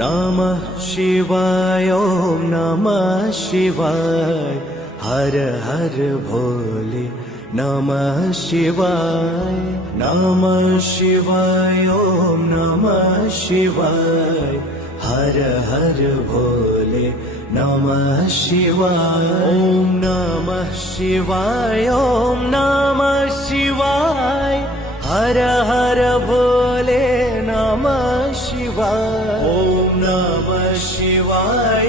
नमः शिवाय ॐ नमः शिवाय हर हर भोले नमः शिवाय नमः शिवाय ॐ नमः शिवाय हर हर भोले नमः शिवाय ॐ नमः शिवाय ॐ नमः शिवाय हर हर भोले नमः शिवाय ॐ नमः शिवाय